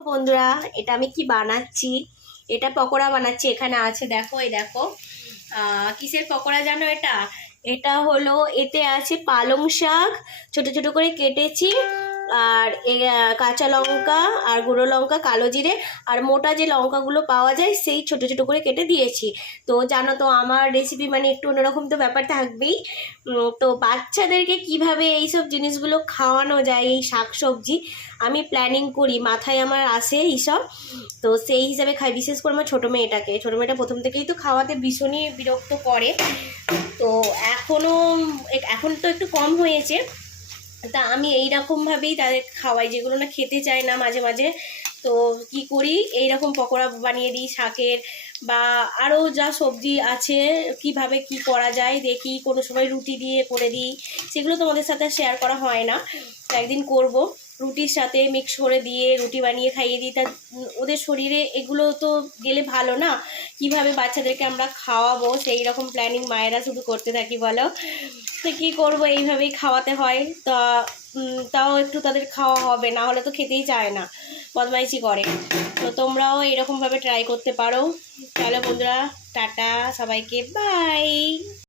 বন্ধুরা, এটা আমি কি বানাচ্ছি? এটা পকোড়া বানাচ্ছি। এখানে আছে, দেখো, এই দেখো। কিসের পকোড়া জানো এটা? এটা হলো, এতে আছে পালং শাক ছোট ছোট করে কেটেছি, আর কাঁচা লঙ্কা আর গুঁড়ো লঙ্কা, কালো জিরে, আর মোটা যে লঙ্কাগুলো পাওয়া যায় সেই ছোট ছোট করে কেটে দিয়েছি। তো জানো তো আমার রেসিপি মানে একটু অন্যরকম তো ব্যাপার থাকবেই। তো বাচ্চাদেরকে কিভাবে এইসব জিনিসগুলো খাওয়ানো যায়, এই শাক সবজি আমি প্ল্যানিং করি, মাথায় আমার আসে এইসব। তো সেই হিসাবে খাই। বিশেষ করে আমার ছোটো মেয়েটা প্রথম থেকেই তো খাওয়াতে ভীষণই বিরক্ত করে। তো এখন তো একটু কম হয়েছে। তা আমি এইরকমভাবেই তাদের খাওয়াই, যেগুলো না খেতে চায় না মাঝে মাঝে। তো কি করি, এইরকম পকোড়া বানিয়ে দিই শাকের, বা আরও যা সবজি আছে কিভাবে কি করা যায় দেখি। কোনো সময় রুটি দিয়ে করে দিই, সেগুলো তোমাদের সাথে শেয়ার করা হয় না। তো একদিন করব, রুটির সাথে মিক্স করে দিয়ে রুটি বানিয়ে খাইয়ে দিই। তা ওদের শরীরে এগুলো তো গেলে ভালো না, কিভাবে বাচ্চাদেরকে আমরা খাওয়াবো সেই রকম প্ল্যানিং মায়েরা শুধু করতে থাকি, বলো। তো কী করবো, এইভাবেই খাওয়াতে হয়। তাও একটু তাদের খাওয়া হবে, না হলে তো খেতেই চায় না, বদমাইশি করে। তো তোমরাও এরকমভাবে ট্রাই করতে পারো। তাহলে বন্ধুরা, টাটা, সবাইকে বাই।